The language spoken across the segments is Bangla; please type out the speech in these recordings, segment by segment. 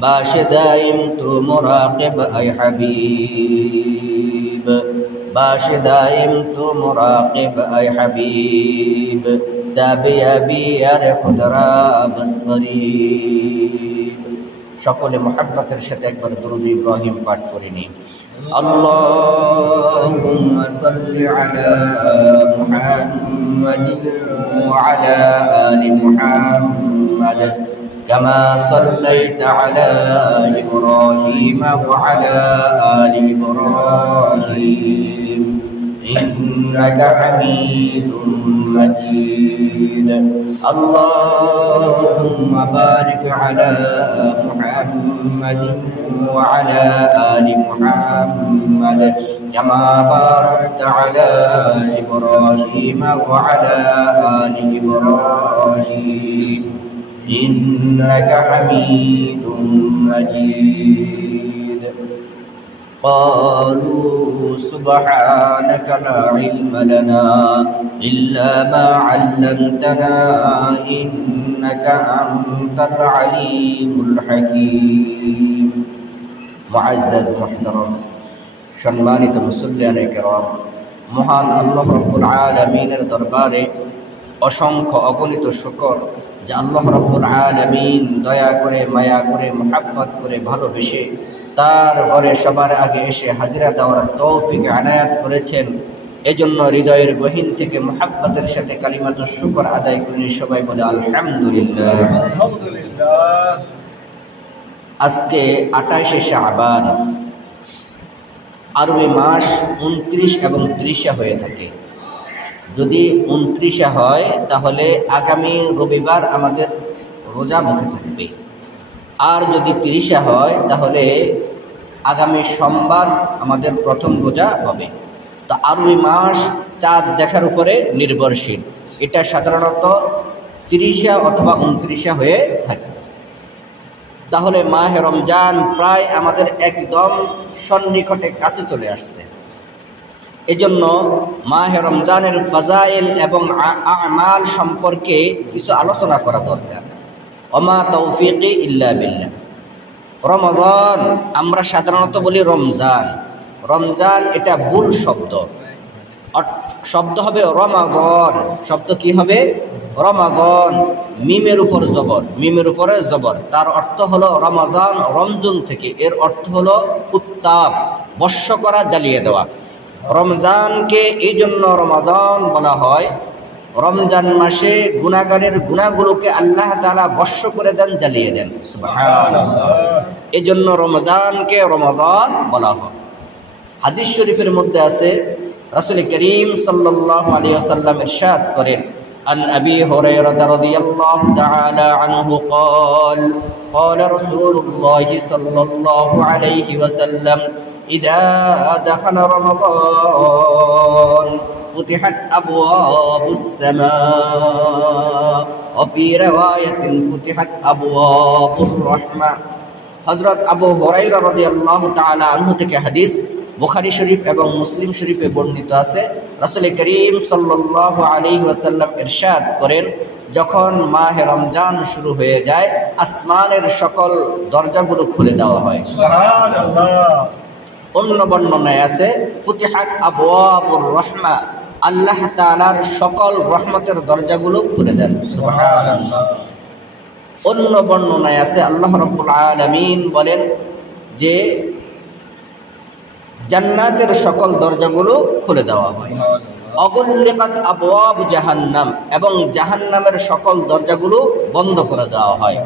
باش دائم تو مراقب اے حبیب باش دائم تو مراقب اے حبیب تابع بیار خود را بس غریب সকলে মুহাব্বতের সাথে একবার দরুদ ইব্রাহিম পাঠ করে নি আল্লাহুম্মা সাল্লি আলা মুহাম্মাদিন ওয়া আলা আলি মুহাম্মাদ كما صليت على إبراهيم وعلى آل إبراهيم إنك حميد مجيد اللهم بارك على محمد وعلى آل محمد كما باركت على إبراهيم وعلى آل إبراهيم إنك حميد مجيد قالوا سبحانك لا علم لنا إلا ما علمتنا إنك أنت العليم الحكيم معزز محترم সম্মানিত মুসল্লিয়ানে কেরাম মহান আল্লাহ রাব্বুল আলামিনের দরবারে অসংখ্য অগণিত শুকর যে আল্লাহ রাব্বুল আলামিন দয়া করে মায়া করে মুহাব্বত করে ভালোবেসে তার ঘরে সবার আগে এসে হাজিরা দেওয়ার তৌফিক আনায়াত করেছেন এজন্য হৃদয়ের গহীন থেকে মুহাব্বতের সাথে কালিমাতুশ শুকর আদায় করে সবাই বলে আলহামদুলিল্লাহ আলহামদুলিল্লাহ আজকে 28 শাবান আরবি মাস 29 এবং 30 হয়ে থাকে যদি 29 হয় তাহলে আগামী রবিবার আমাদের রোজা মুখে থাকবে আর যদি 30 হয় তাহলে আগামী সোমবার আমাদের প্রথম রোজা হবে তো আরবি মাস চাঁদ দেখার উপরে নির্ভরশীল এটা সাধারণত 30 অথবা 29 হয়ে থাকে তাহলে মাহে রমজান প্রায় আমাদের একদম সন্নিকটে কাছে চলে আসছে এজন্য মাহে রমজানের ফাজাইল এবং আমাল সম্পর্কে কিছু আলোচনা করা দরকার ওমা তৌফিকি ইল্লা বিল্লাহ রমাদান আমরা সাধারণত বলি রমজান রমজান এটা ভুল শব্দ শব্দ হবে রমাদান শব্দ কি হবে রমাদান মিমের উপর জবর মিমের উপরে জবর তার অর্থ হলো রমজান রমজান থেকে এর অর্থ হলো উত্তাপ বর্ষ করা জ্বালিয়ে দেওয়া রমজানকে এই জন্য রমাদান বলা হয় রমজান মাসে গুনাহগারের গুনাহগুলোকে আল্লাহ তাআলা বর্ষ করে দেন জ্বালিয়ে দেন সুবহানাল্লাহ এই জন্য রমজানকে রমাদান বলা হয় হাদিস শরীফের মধ্যে আছে রাসূল করিম সাল্লাল্লাহু আলাইহি ওয়াসাল্লাম ইরশাদ করেন عن أبي هريرة رضي الله تعالى عنه قال قال رسول الله صلى الله عليه وسلم إذا دخل رمضان فتحت أبواب السماء وفي رواية فتحت أبواب الرحمة حضرت أبو هريرة رضي الله تعالى عنه থেকে হাদিস বুখারী শরীফ এবং মুসলিম শরীফে বর্ণিত আছে রাসূল করিম সাল্লাল্লাহু আলাইহি ওয়াসাল্লাম ইরশাদ করেন যখন মাহে রমজান শুরু হয়ে যায় আসমানের সকল দরজাগুলো খুলে দেওয়া হয় সুবহানাল্লাহ অন্য বর্ণনায় আছে ফুতিহাত আবওয়াবুর রাহমা আল্লাহ তাআলার সকল রহমতের দরজাগুলো খুলে দেন সুবহানাল্লাহ অন্য বর্ণনায় আছে আল্লাহ রাব্বুল আলামিন বলেন যে জান্নাতের সকল দরজাগুলো খুলে দেওয়া হয় অগুল্লিকাত আবওয়াব জাহান্নাম এবং জাহান্নামের সকল দরজাগুলো বন্ধ করে দেওয়া হয়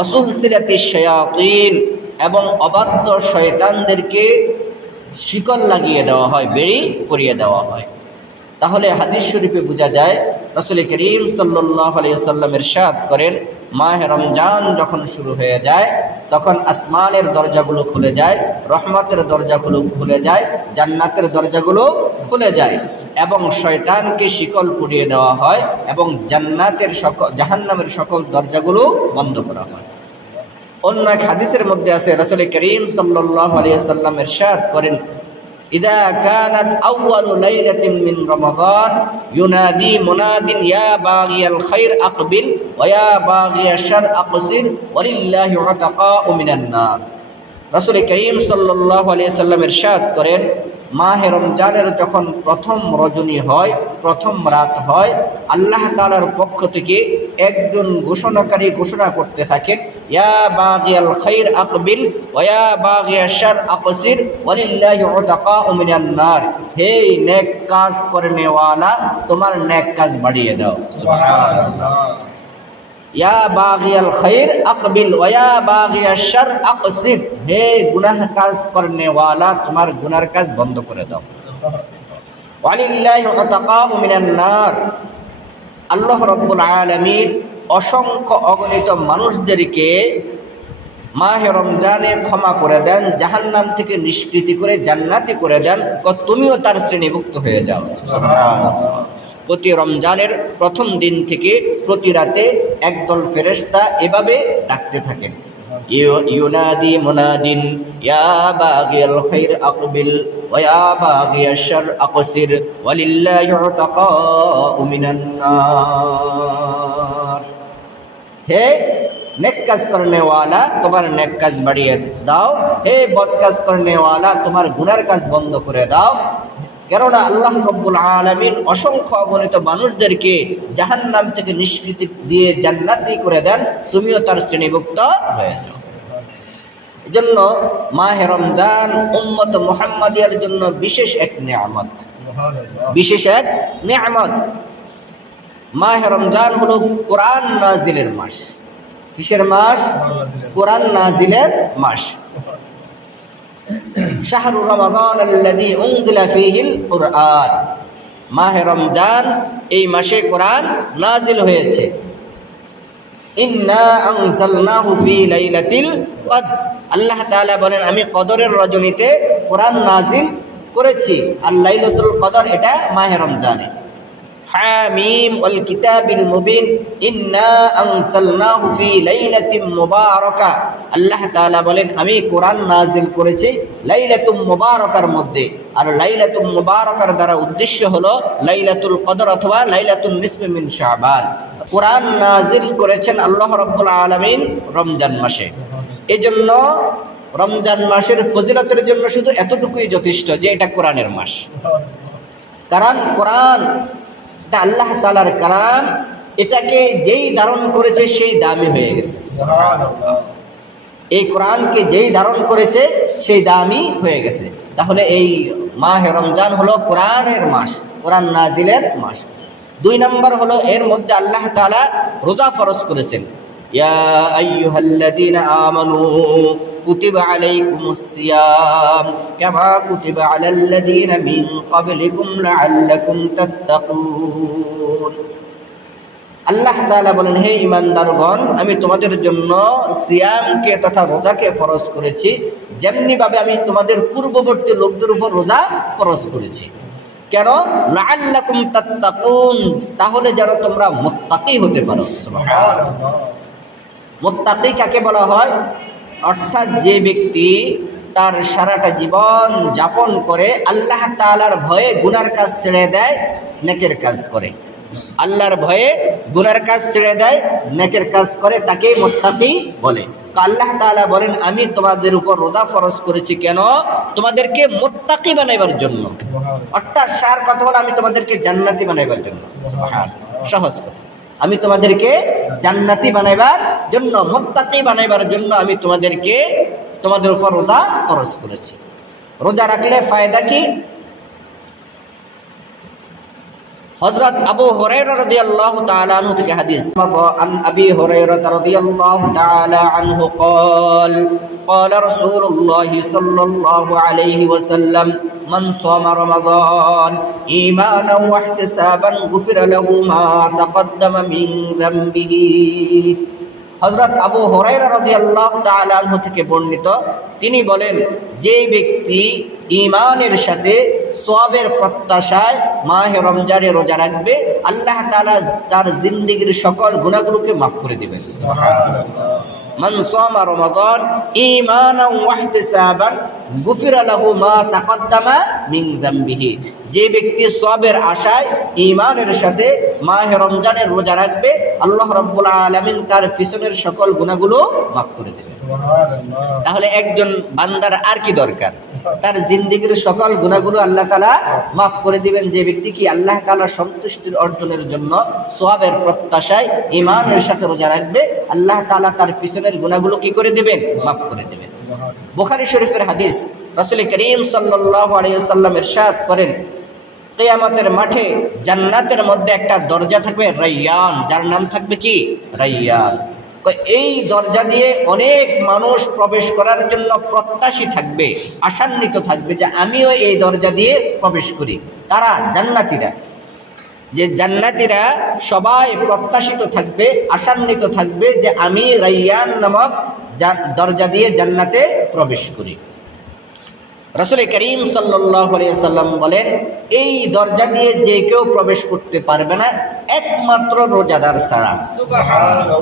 অসুলসিলাতিশ শায়াতিন এবং অবাধ্য শয়তানদেরকে শিকল লাগিয়ে দেওয়া হয় বেড়ি করিয়ে দেওয়া হয় তাহলে হাদিস শরীফে বোঝা যায় রাসূল করিম সাল্লাল্লাহু আলাইহি ওয়াসাল্লাম ইরশাদ করেন মাহে রমজান যখন শুরু হয়ে যায় তখন আসমানের দরজাগুলো খুলে যায় রহমতের দরজাগুলো খুলে যায় জান্নাতের দরজাগুলো খুলে যায় এবং শয়তানকে শিকল পরিয়ে দেওয়া হয় এবং জান্নাতের সকল জাহান্নামের সকল দরজাগুলো বন্ধ করা হয় অন্য এক হাদিসের মধ্যে আছে রাসূল করিম সাল্লাল্লাহু আলাইহি ওয়াসাল্লাম ইরশাদ করেন ইযা কানাত আউয়ালু লাইলাতিন মিন রমাদান ইউনাদি মুনাদিন ইয়া বাগিয়াল খাইর আকবিল ওয়া ইয়া বাগিয়াশ শার আকসির ওয়ালিল্লাহি উতাকাউ মিনান নার। রাসূল করিম সাল্লাল্লাহু আলাইহি সাল্লাম ইরশাদ করেন, মাহে রমজানের যখন প্রথম রজনী হয়, প্রথম রাত হয়, আল্লাহ তাআলার পক্ষ থেকে একজন ঘোষণাকারী ঘোষণা করতে থাকেন, ইয়া বাগিয়াল খাইর আকবিল ওয়া ইয়া বাগিয়াশ শার আকসির ওয়ালিল্লাহি উতাকাউ মিনান নার। হে নেক কাজ করনে ওয়ালা, তোমার নেক কাজ বাড়িয়ে দাও। সুবহানাল্লাহ। ইয়া বাগিয়াল খাইর আকবিল ওয়া ইয়া বাগিয়াশ শার আকসির। হে গুনাহ কাজ করনে ওয়ালা, তোমার গুনার কাজ বন্ধ করে দাও। ওয়ালিল্লাহি উতাকাউ মিনান নার। আল্লাহ রাব্বুল আলামিন অসংখ্য অগণিত মানুষদেরকে মাহে রমজানে ক্ষমা করে দেন, জাহান্নাম থেকে নিষ্কৃতি করে জান্নাতি করে দেন, তুমিও তার শ্রেণীভুক্ত হয়ে যাও। সুবহানাল্লাহ। প্রতি রমজানের প্রথম দিন থেকে প্রতি রাতে একদল ফেরেশতা এভাবে ডাকতে থাকেন, ইউনাদি মুনাদিন ইয়া বাগিয়াল খাইর আকবিল ওয়া ইয়া বাগিয়াশ শার আকসির ওয়ালিল্লাহি উতাকাউ মিনান নার। হে নেক কাজ করনে ওয়ালা, তোমার নেক কাজ বাড়িয়ে দাও। হে বদ কাজ করনে ওয়ালা, তোমার গুনার কাজ বন্ধ করে দাও। কেননা আল্লাহ রাব্বুল আলামিন অসংখ্য অগণিত মানুষদেরকে জাহান্নাম থেকে নিষ্কৃতি দিয়ে জান্নাতি করে দেন, তুমিও তার শ্রেণীভুক্ত হয়ে যাও। এজন্য মাহে রমজান উম্মত মুহাম্মাদিয়ার জন্য বিশেষ এক নিয়ামত, বিশেষ এক নিয়ামত। মাহে রমজান হলো কোরআন নাজিলের মাস। কিসের মাস? কোরআন নাজিলের মাস। শাহরু রমাদান আল্লাযী উনজিলা ফীহিল কুরআন। মাহে রমজান, এই মাসে কোরআন নাজিল হয়েছে। ইন্না আনজালনাহু ফী লাইলাতিল কদর। আল্লাহ তাআলা বলেন, আমি কদরের রজনীতে কোরআন নাজিল করেছি। আর লাইলাতুল কদর এটা মাহে রমজানে। হামিম ওয়াল কিতাবিল মুবিন ইন্না আনজালনাহু ফী লাইলাতিন মুবারাকা। আল্লাহ তাআলা বলেন, আমি কোরআন নাজিল করেছি লাইলাতুল মুবারাকার মধ্যে। আর লাইলাতুল মুবারাকার দ্বারা উদ্দেশ্য হলো লাইলাতুল কদর অথবা লাইলাতুন নিসফি মিন শাবান। কোরআন নাজিল করেছেন আল্লাহ রাব্বুল আলামিন রমজান মাসে। এজন্য রমজান মাসের ফজিলতের জন্য শুধু এতটুকুই যথেষ্ট যে এটা কোরআনের মাস। কারণ কোরআন এটা আল্লাহ তাআলার কালাম, এটাকে যেই ধারণ করেছে সেই দামি হয়ে গেছে। এই কোরআনকে যেই ধারণ করেছে সেই দামি হয়ে গেছে। তাহলে এই মাহে রমজান হলো কোরআনের মাস, কোরআন নাজিলের মাস। 2 নম্বর হলো এর মধ্যে আল্লাহ তাআলা রোজা ফরজ করেছেন। ইয়া আইয়ুহাল্লাযীনা আমানু কুতিবা আলাইকুমুস সিয়াম কামা কুতিবা আলাল্লাযীনা মিন ক্বাবলিকুম লাআল্লাকুম তাত্তাকুন। আল্লাহ তাআলা বলেন, হে ঈমানদারগণ, আমি তোমাদের জন্য সিয়ামকে তথা রোজাকে ফরজ করেছি যেমনি ভাবে আমি তোমাদের পূর্ববর্তী লোকদের উপর রোজা ফরজ করেছি। কেন? লাআল্লাকুম তাত্তাকুন, তাহলে যেন তোমরা মুত্তাকি হতে পারো। সুবহানাল্লাহ। মুত্তাকি কাকে বলা হয়? অর্থাৎ যে ব্যক্তি তার সারাটা জীবন যাপন করে আল্লাহ তাআলার ভয়ে গুনার কাজ ছেড়ে দেয়, নেকের কাজ করে। আল্লাহর ভয়ে গুনার কাজ ছেড়ে দেয়, নেকের কাজ করে, তাকেই মুত্তাকি বলে। তো আল্লাহ তাআলা বলেন, আমি তোমাদের উপর রোজা ফরজ করেছি কেন? তোমাদেরকে মুত্তাকি বানাইবার জন্য। অর্থাৎ সার কথা হলো আমি তোমাদেরকে জান্নাতি বানাইবার জন্য। সুবহানাল্লাহ। সহজ কথা, আমি তোমাদেরকে জান্নাতি বানাইবার জন্য, মুত্তাকি বানাইবার জন্য আমি তোমাদের উপর রোজা ফরজ করেছি। রোজা রাখলে ফায়দা কি? হযরত আবু হুরায়রা রাদিয়াল্লাহু তাআলা আনহু থেকে হাদিস, আন আবি হুরায়রা রাদিয়াল্লাহু তাআলা আনহু قال قال رسول الله صلى الله عليه وسلم من صام رمضان إيمانا واحتسابا غفر له ما تقدم من ذنبه। হযরত আবু হুরায়রা রাদিয়াল্লাহু তাআলা আনহু থেকে বর্ণিত, তিনি বলেন, যে ব্যক্তি ঈমানের সাথে সওয়াবের প্রত্যাশায় মাহে রমজানে রোজা রাখবে, আল্লাহ তাআলা তার জিন্দেগীর সকল গুনাহগুলোকে মাফ করে দিবেন। সুবহানাল্লাহ। মান সামা রমাদান ঈমানান ওয়া ইহতিসাবান গুফিরা লাহু মা তাকদ্দামা মিন যামবিহি। যে ব্যক্তি সওয়াবের আশায় ঈমানের সাথে মাহে রমজানের রোজা রাখবে, আল্লাহ রাব্বুল আলামিন তার পিছনের সকল গুনাহগুলো মাফ করে দেবেন। সুবহানাল্লাহ। তাহলে একজন বান্দার আর কি দরকার? তার জিন্দেগির সকল গুনাহগুলো আল্লাহ তাআলা মাফ করে দিবেন। যে ব্যক্তি কি আল্লাহ তাআলার সন্তুষ্টির অর্জনের জন্য সওয়াবের প্রত্যাশায় ঈমানের সাথে রোজা রাখবে, আল্লাহ তাআলা তার পিছনের গুনাহগুলো কি করে দিবেন? মাফ করে দিবেন। বুখারী শরীফের হাদিস, রাসূল করিম সাল্লাল্লাহু আলাইহি ওয়াসাল্লাম ইরশাদ করেন, কিয়ামতের মাঠে জান্নাতের মধ্যে একটা দরজা থাকবে রায়্যান, যার নাম থাকবে কি? রায়্যান। এই দরজা দিয়ে অনেক মানুষ প্রবেশ করার জন্য প্রত্যাশী থাকবে, আশান্বিত থাকবে যে আমিও এই দরজা দিয়ে প্রবেশ করি। তারা জান্নাতীরা, যে জান্নাতীরা সবাই প্রত্যাশিত থাকবে, আশান্বিত থাকবে যে আমি রায়্যান নামক দরজা দিয়ে জান্নাতে প্রবেশ করি। রাসূল করিম সাল্লাল্লাহু আলাইহি ওয়াসাল্লাম বলেন, এই দরজা দিয়ে যে কেউ প্রবেশ করতে পারবে না একমাত্র রোজাদার ছাড়া। সুবহানাল্লাহ।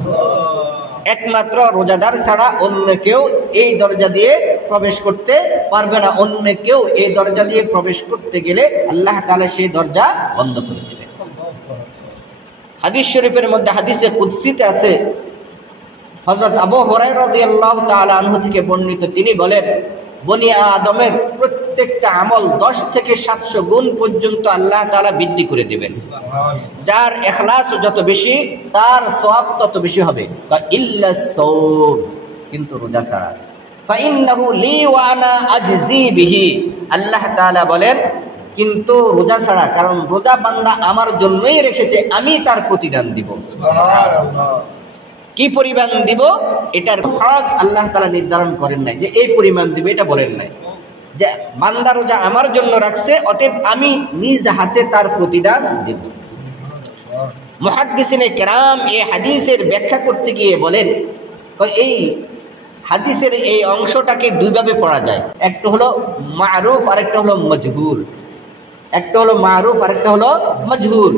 একমাত্র রোজাদার ছাড়া অন্য কেউ এই দরজা দিয়ে প্রবেশ করতে পারবে না। অন্য কেউ এই দরজা দিয়ে প্রবেশ করতে গেলে আল্লাহ তাআলা সেই দরজা বন্ধ করে দেবেন। হাদিস শরীফের মধ্যে হাদিসে কুদসিতে আছে, হযরত আবু হুরায়রা রাদিয়াল্লাহু তাআলা আনহু থেকে বর্ণিত, তিনি বলেন, বনি আদমের প্রত্যেকটা আমল 10 থেকে 700 গুণ পর্যন্ত আল্লাহ তাআলা বৃদ্ধি করে দিবেন। যার ইখলাস যত বেশি তার সওয়াব তত বেশি হবে। ইল্লা সাওম, কিন্তু রোজা ছাড়া। ফাইন্নাহু লি ওয়া আনা আজজি বিহি, আল্লাহ তাআলা বলেন কিন্তু রোজা ছাড়া, কারণ রোজা বান্দা আমার জন্যই রেখেছে, আমি তার প্রতিদান দিব। সুবহানাল্লাহ। কি পরিমাণ দিব এটার হক আল্লাহ তাআলা নির্ধারণ করেন নাই, যে এই পরিমাণ দিব এটা বলেন নাই, যে বান্দা রোজা আমার জন্য রাখছে, অতএব আমি নিজ হাতে তার প্রতিদান দেব। মুহাদ্দিসিনে কেরাম এই হাদিসের ব্যাখ্যা করতে গিয়ে বলেন, এই হাদিসের এই অংশটাকে দুইভাবে পড়া যায়, একটা হলো মারুফ আর একটা হলো মজহুল। একটা হলো মারুফ আর একটা হলো মজহুল।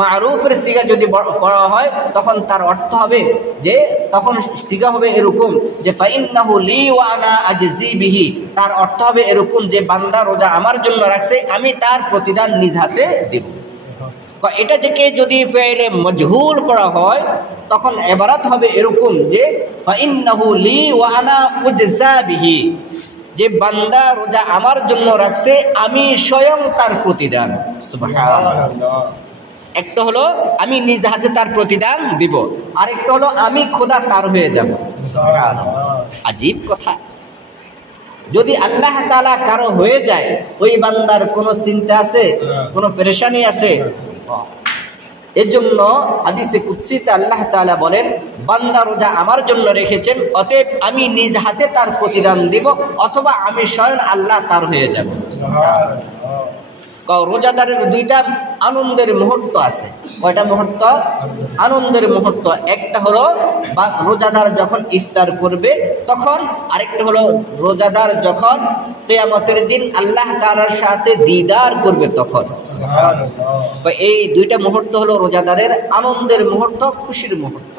মারুফের সিগা যদি পড়া হয় তখন তার অর্থ হবে যে, তখন সিগা হবে এরকম যে ফাইন্নাহু লি ওয়া আনা আজজি বিহি, তার অর্থ হবে এরকম যে বান্দা রোজা আমার জন্য রাখছে, আমি তার প্রতিদান নিজ হাতে দেব। এটা থেকে যদি ফেলে মজহুল পড়া হয় তখন ইবারত হবে এরকম যে ফাইন্নাহু লি ওয়া আনা উজজা বিহি, যে বান্দা রোজা আমার জন্য রাখছে, আমি স্বয়ং তার প্রতিদান। সুবহানাল্লাহ। একটা হলো আমি নিজ হাতে তার প্রতিদান দিব, আরেকটা হলো আমি খোদা তার হয়ে যাব। সুবহানাল্লাহ। আজীব কথা। যদি আল্লাহ তাআলা কারো হয়ে যায়, ওই বান্দার কোনো চিন্তা আছে? কোনো পেরেশানি আছে? এজন্য হাদিসে কুদসিতে আল্লাহ তাআলা বলেন, বান্দা রোজা আমার জন্য রেখেছেন, অতএব আমি নিজ হাতে তার প্রতিদান দিব, অথবা আমি স্বয়ং আল্লাহ তার হয়ে যাব। রোজাদারের দুইটা আনন্দের মুহূর্ত আছে। কয়টা মুহূর্ত? আনন্দের মুহূর্ত। একটা হলো রোজাদার যখন ইফতার করবে তখন, আরেকটা হলো রোজাদার যখন কিয়ামতের দিন আল্লাহ তাআলার সাথে দিদার করবে তখন। এই দুইটা মুহূর্ত হলো রোজাদারের আনন্দের মুহূর্ত, খুশির মুহূর্ত।